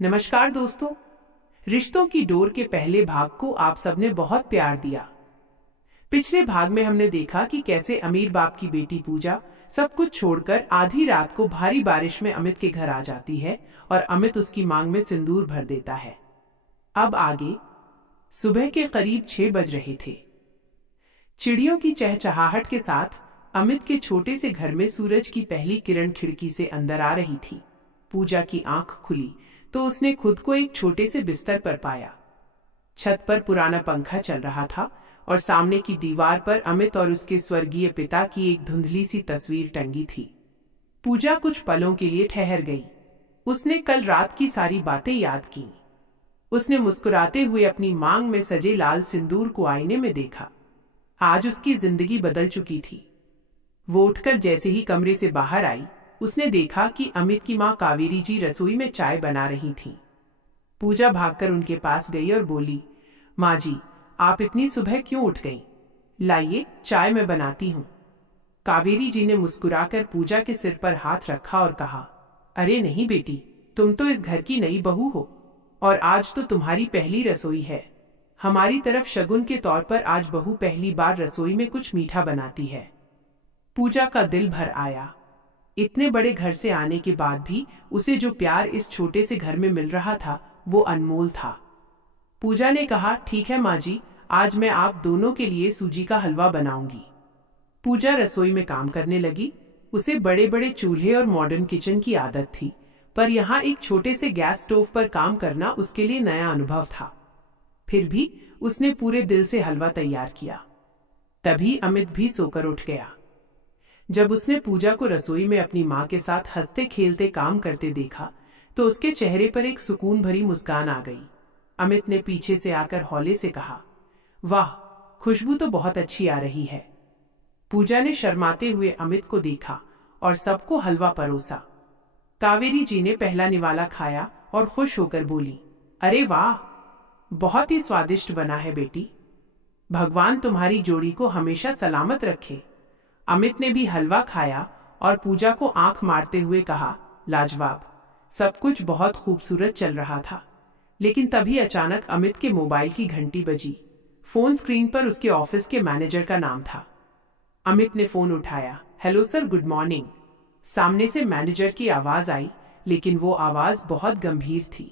नमस्कार दोस्तों। रिश्तों की डोर के पहले भाग को आप सबने बहुत प्यार दिया। पिछले भाग में हमने देखा कि कैसे अमीर बाप की बेटी पूजा सब कुछ छोड़कर आधी रात को भारी बारिश में अमित के घर आ जाती है और अमित उसकी मांग में सिंदूर भर देता है। अब आगे सुबह के करीब 6 बज रहे थे। चिड़ियों की चहचहाहट के साथ अमित के छोटे से घर में सूरज की पहली किरण खिड़की से अंदर आ रही थी। पूजा की आंख खुली तो उसने खुद को एक छोटे से बिस्तर पर पाया। छत पर पुराना पंखा चल रहा था और सामने की दीवार पर अमित और उसके स्वर्गीय पिता की एक धुंधली सी तस्वीर टंगी थी। पूजा कुछ पलों के लिए ठहर गई। उसने कल रात की सारी बातें याद की। उसने मुस्कुराते हुए अपनी मांग में सजे लाल सिंदूर को आईने में देखा। आज उसकी जिंदगी बदल चुकी थी। वो उठकर जैसे ही कमरे से बाहर आई, उसने देखा कि अमित की मां कावेरी जी रसोई में चाय बना रही थीं। पूजा भागकर उनके पास गई और बोली, माँ जी, आप इतनी सुबह क्यों उठ गईं? लाइए, चाय मैं बनाती हूँ। कावेरी जी ने मुस्कुराकर पूजा के सिर पर हाथ रखा और कहा, अरे नहीं बेटी, तुम तो इस घर की नई बहू हो और आज तो तुम्हारी पहली रसोई है। हमारी तरफ शगुन के तौर पर आज बहू पहली बार रसोई में कुछ मीठा बनाती है। पूजा का दिल भर आया। इतने बड़े घर से आने के बाद भी उसे जो प्यार इस छोटे से घर में मिल रहा था वो अनमोल था। पूजा ने कहा, ठीक है माँ जी, आज मैं आप दोनों के लिए सूजी का हलवा बनाऊंगी। पूजा रसोई में काम करने लगी। उसे बड़े बड़े चूल्हे और मॉडर्न किचन की आदत थी, पर यहाँ एक छोटे से गैस स्टोव पर काम करना उसके लिए नया अनुभव था। फिर भी उसने पूरे दिल से हलवा तैयार किया। तभी अमित भी सोकर उठ गया। जब उसने पूजा को रसोई में अपनी माँ के साथ हंसते खेलते काम करते देखा तो उसके चेहरे पर एक सुकून भरी मुस्कान आ गई। अमित ने पीछे से आकर हौले से कहा, वाह, खुशबू तो बहुत अच्छी आ रही है। पूजा ने शर्माते हुए अमित को देखा और सबको हलवा परोसा। कावेरी जी ने पहला निवाला खाया और खुश होकर बोली, अरे वाह, बहुत ही स्वादिष्ट बना है बेटी। भगवान तुम्हारी जोड़ी को हमेशा सलामत रखे। अमित ने भी हलवा खाया और पूजा को आंख मारते हुए कहा, लाजवाब, सब कुछ बहुत खूबसूरत चल रहा था। लेकिन तभी अचानक अमित के मोबाइल की घंटी बजी। फोन स्क्रीन पर उसके ऑफिस के मैनेजर का नाम था। अमित ने फोन उठाया। Hello sir, good morning. सामने से मैनेजर की आवाज आई, लेकिन वो आवाज बहुत गंभीर थी।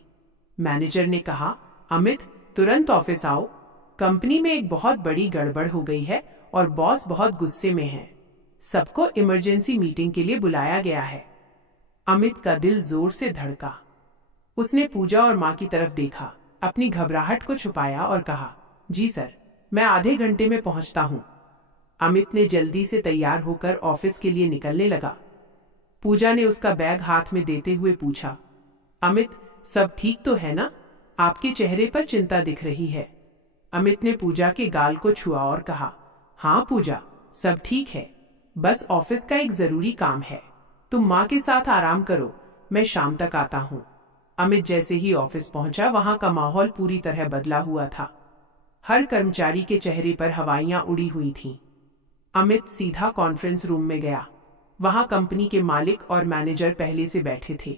मैनेजर ने कहा, अमित, तुरंत ऑफिस आओ। कंपनी में एक बहुत बड़ी गड़बड़ हो गई है और बॉस बहुत गुस्से में है। सबको इमरजेंसी मीटिंग के लिए बुलाया गया है। अमित का दिल जोर से धड़का। उसने पूजा और माँ की तरफ देखा, अपनी घबराहट को छुपाया और कहा, जी सर, मैं आधे घंटे में पहुंचता हूं। अमित ने जल्दी से तैयार होकर ऑफिस के लिए निकलने लगा। पूजा ने उसका बैग हाथ में देते हुए पूछा, अमित, सब ठीक तो है ना? आपके चेहरे पर चिंता दिख रही है। अमित ने पूजा के गाल को छुआ और कहा, हाँ पूजा, सब ठीक है, बस ऑफिस का एक जरूरी काम है। तुम माँ के साथ आराम करो, मैं शाम तक आता हूँ। अमित जैसे ही ऑफिस पहुंचा, वहां का माहौल पूरी तरह बदला हुआ था। हर कर्मचारी के चेहरे पर हवाइयां उड़ी हुई थीं। अमित सीधा कॉन्फ्रेंस रूम में गया। वहां कंपनी के मालिक और मैनेजर पहले से बैठे थे।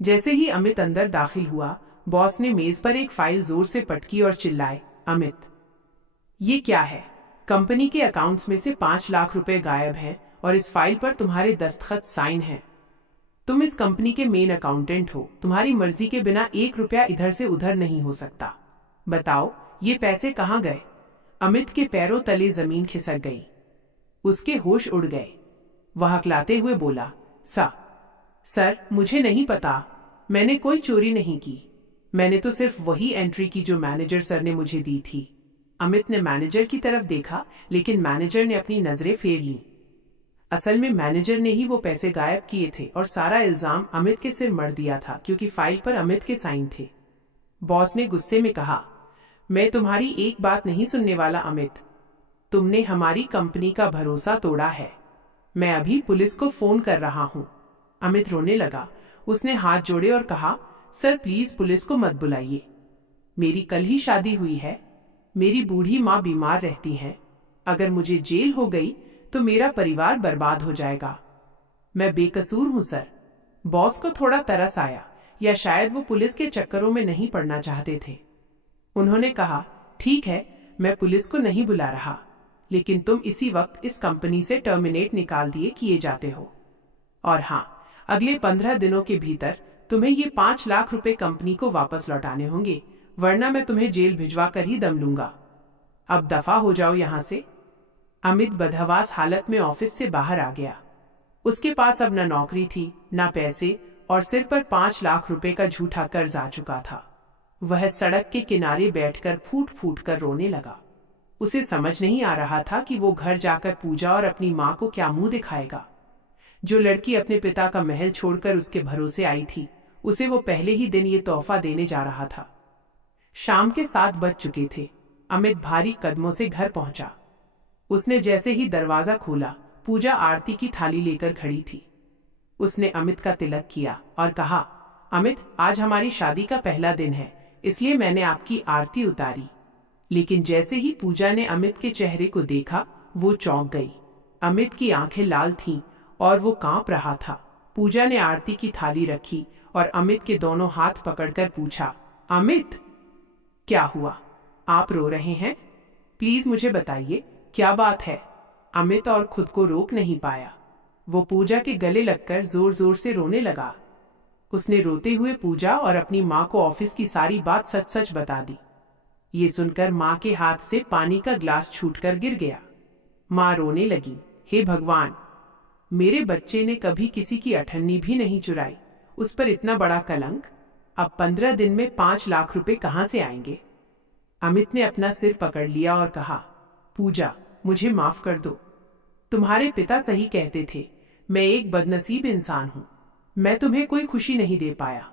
जैसे ही अमित अंदर दाखिल हुआ, बॉस ने मेज पर एक फाइल जोर से पटकी और चिल्लाए, अमित, ये क्या है? कंपनी के अकाउंट्स में से 5 लाख रुपए गायब हैं और इस फाइल पर तुम्हारे दस्तखत साइन हैं। तुम इस कंपनी के मेन अकाउंटेंट हो। तुम्हारी मर्जी के बिना 1 रुपया इधर से उधर नहीं हो सकता। बताओ, ये पैसे कहाँ गए? अमित के पैरों तले जमीन खिसक गई। उसके होश उड़ गए। वह हकलाते हुए बोला, सर, मुझे नहीं पता। मैंने कोई चोरी नहीं की। मैंने तो सिर्फ वही एंट्री की जो मैनेजर सर ने मुझे दी थी। अमित ने मैनेजर की तरफ देखा, लेकिन मैनेजर ने अपनी नजरें फेर लीं। असल में मैनेजर ने ही वो पैसे गायब किए थे और सारा इल्जाम अमित के सिर मढ़ दिया था, क्योंकि फाइल पर अमित के साइन थे। बॉस ने गुस्से में कहा, मैं तुम्हारी एक बात नहीं सुनने वाला अमित। तुमने हमारी कंपनी का भरोसा तोड़ा है। मैं अभी पुलिस को फोन कर रहा हूँ। अमित रोने लगा। उसने हाथ जोड़े और कहा, सर प्लीज पुलिस को मत बुलाइए। मेरी कल ही शादी हुई है। मेरी बूढ़ी माँ बीमार रहती है। अगर मुझे जेल हो गई तो मेरा परिवार बर्बाद हो जाएगा। मैं बेकसूर हूं सर। बॉस को थोड़ा तरस आया, या शायद वो पुलिस के चक्करों में नहीं पड़ना चाहते थे। उन्होंने कहा, ठीक है, मैं पुलिस को नहीं बुला रहा, लेकिन तुम इसी वक्त इस कंपनी से टर्मिनेट निकाल दिए किए जाते हो। और हाँ, अगले 15 दिनों के भीतर तुम्हें ये 5 लाख रुपए कंपनी को वापस लौटाने होंगे, वरना मैं तुम्हें जेल भिजवा कर ही दम लूंगा। अब दफा हो जाओ यहां से। अमित बदहवास हालत में ऑफिस से बाहर आ गया। उसके पास अब न नौकरी थी, न पैसे, और सिर पर 5 लाख रुपए का झूठा कर्ज आ चुका था। वह सड़क के किनारे बैठकर फूट फूट कर रोने लगा। उसे समझ नहीं आ रहा था कि वो घर जाकर पूजा और अपनी माँ को क्या मुंह दिखाएगा। जो लड़की अपने पिता का महल छोड़कर उसके भरोसे आई थी, उसे वो पहले ही दिन ये तोहफा देने जा रहा था। शाम के 7 बज चुके थे। अमित भारी कदमों से घर पहुंचा। उसने जैसे ही दरवाजा खोला, पूजा आरती की थाली लेकर खड़ी थी। उसने अमित का तिलक किया और कहा, अमित, आज हमारी शादी का पहला दिन है, इसलिए मैंने आपकी आरती उतारी। लेकिन जैसे ही पूजा ने अमित के चेहरे को देखा, वो चौंक गई। अमित की आंखें लाल थीं और वो कांप रहा था। पूजा ने आरती की थाली रखी और अमित के दोनों हाथ पकड़कर पूछा, अमित, क्या हुआ? आप रो रहे हैं? प्लीज मुझे बताइए, क्या बात है? अमित और खुद को रोक नहीं पाया। वो पूजा के गले लगकर जोर जोर से रोने लगा। उसने रोते हुए पूजा और अपनी माँ को ऑफिस की सारी बात सच सच बता दी। ये सुनकर माँ के हाथ से पानी का ग्लास छूटकर गिर गया। माँ रोने लगी, हे भगवान, मेरे बच्चे ने कभी किसी की अठन्नी भी नहीं चुराई, उस पर इतना बड़ा कलंक। अब 15 दिन में 5 लाख रुपए कहाँ से आएंगे? अमित ने अपना सिर पकड़ लिया और कहा, पूजा, मुझे माफ कर दो। तुम्हारे पिता सही कहते थे, मैं एक बदनसीब इंसान हूं। मैं तुम्हें कोई खुशी नहीं दे पाया।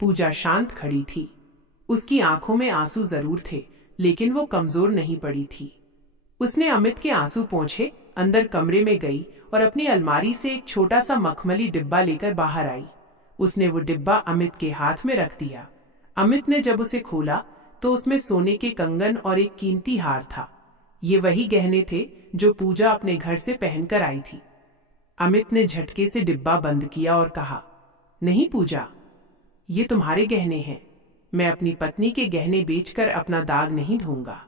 पूजा शांत खड़ी थी। उसकी आंखों में आंसू जरूर थे, लेकिन वो कमजोर नहीं पड़ी थी। उसने अमित के आंसू पोंछे, अंदर कमरे में गई और अपनी अलमारी से एक छोटा सा मखमली डिब्बा लेकर बाहर आई। उसने वो डिब्बा अमित के हाथ में रख दिया। अमित ने जब उसे खोला तो उसमें सोने के कंगन और एक कीमती हार था। ये वही गहने थे जो पूजा अपने घर से पहनकर आई थी। अमित ने झटके से डिब्बा बंद किया और कहा, नहीं पूजा, ये तुम्हारे गहने हैं। मैं अपनी पत्नी के गहने बेचकर अपना दाग नहीं धोऊंगा।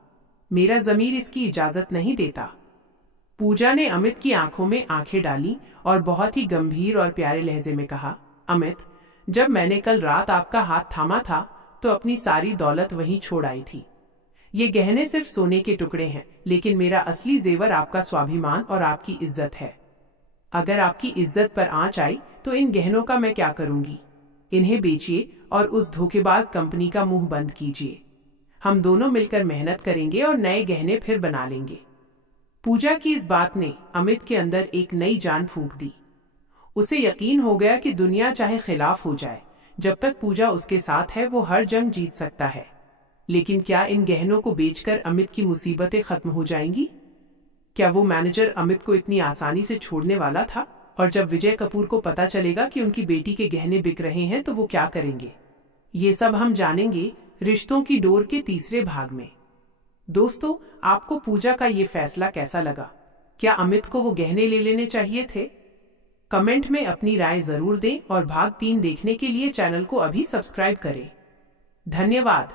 मेरा ज़मीर इसकी इजाजत नहीं देता। पूजा ने अमित की आंखों में आंखें डाली और बहुत ही गंभीर और प्यारे लहजे में कहा, अमित, जब मैंने कल रात आपका हाथ थामा था तो अपनी सारी दौलत वहीं छोड़ आई थी। ये गहने सिर्फ सोने के टुकड़े हैं, लेकिन मेरा असली जेवर आपका स्वाभिमान और आपकी इज्जत है। अगर आपकी इज्जत पर आंच आई तो इन गहनों का मैं क्या करूंगी? इन्हें बेचिए और उस धोखेबाज कंपनी का मुंह बंद कीजिए। हम दोनों मिलकर मेहनत करेंगे और नए गहने फिर बना लेंगे। पूजा की इस बात ने अमित के अंदर एक नई जान फूंक दी। उसे यकीन हो गया कि दुनिया चाहे खिलाफ हो जाए, जब तक पूजा उसके साथ है वो हर जंग जीत सकता है। लेकिन क्या इन गहनों को बेचकर अमित की मुसीबतें खत्म हो जाएंगी? क्या वो मैनेजर अमित को इतनी आसानी से छोड़ने वाला था? और जब विजय कपूर को पता चलेगा कि उनकी बेटी के गहने बिक रहे हैं तो वो क्या करेंगे? ये सब हम जानेंगे रिश्तों की डोर के तीसरे भाग में। दोस्तों, आपको पूजा का ये फैसला कैसा लगा? क्या अमित को वो गहने ले लेने चाहिए थे? कमेंट में अपनी राय जरूर दें और भाग 3 देखने के लिए चैनल को अभी सब्सक्राइब करें। धन्यवाद।